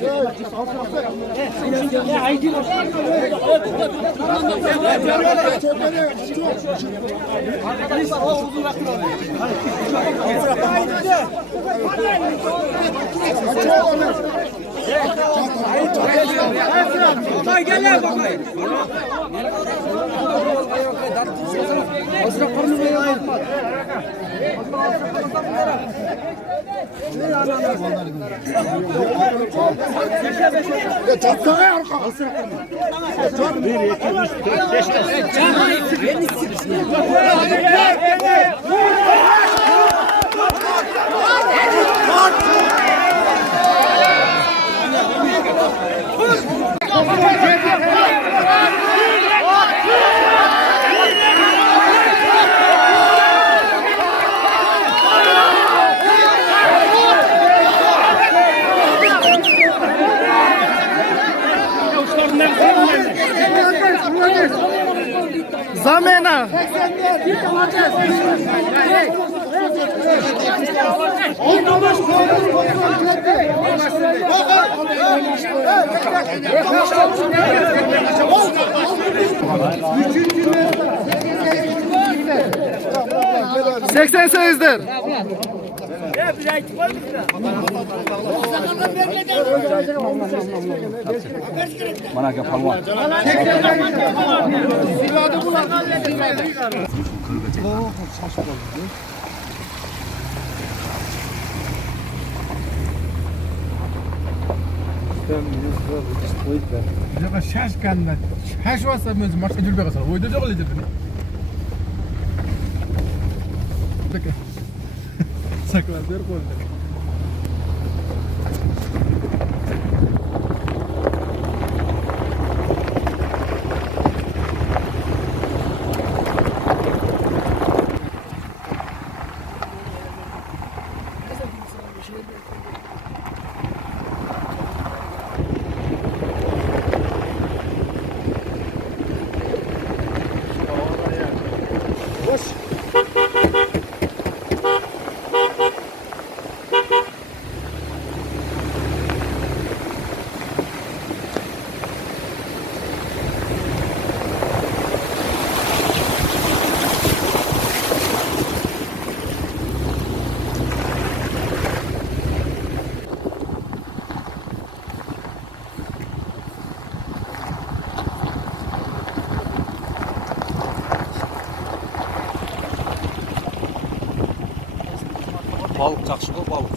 Gel bakayım. Zamena. Seksen sözler. Bana yapalım. Jaqa shashganda shashvasa o'zi boshqa julba qilsa o'yda jo'qlaydi buni. Saklab ber qo'lda. Balık жақсы ғой balık.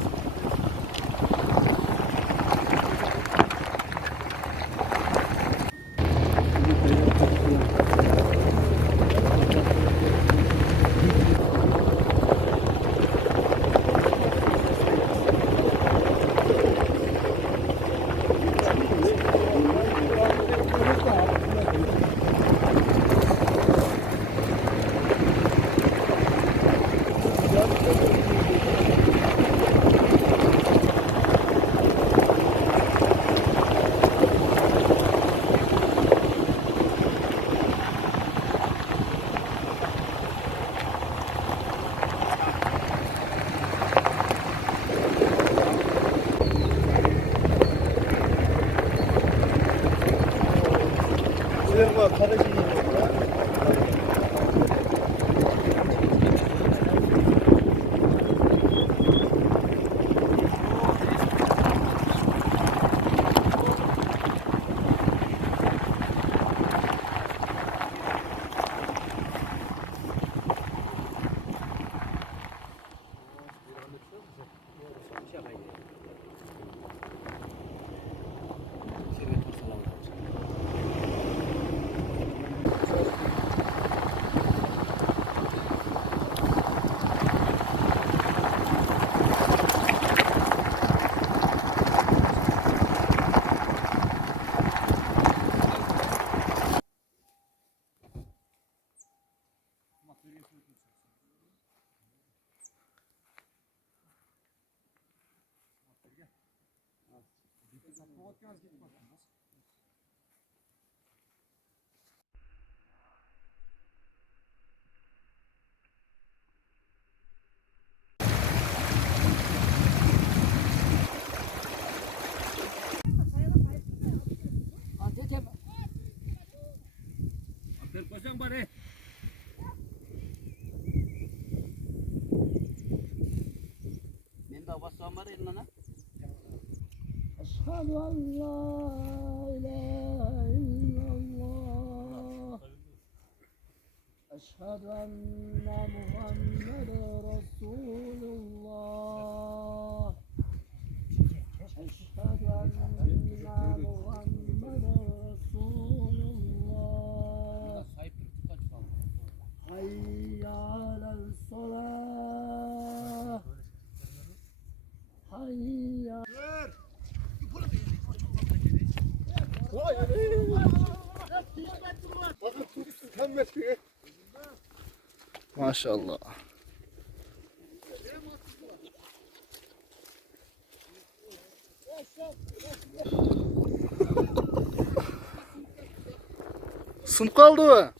Basan var elin ana. أشهد أن لا إله إلا الله أشهد أن محمد رسول الله أشهد أن محمد رسول الله حي على الصلاة حي Maşallah. Sınıf kaldı mı?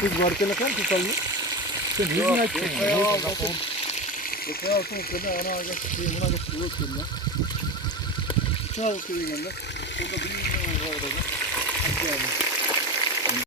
Kız varken kan tutalım. Sen yüzünü açsın. Tekrar altın kırda ana ağaç buna da su koyuyorlar. Çal koyuyorlar. Burada bir var orada.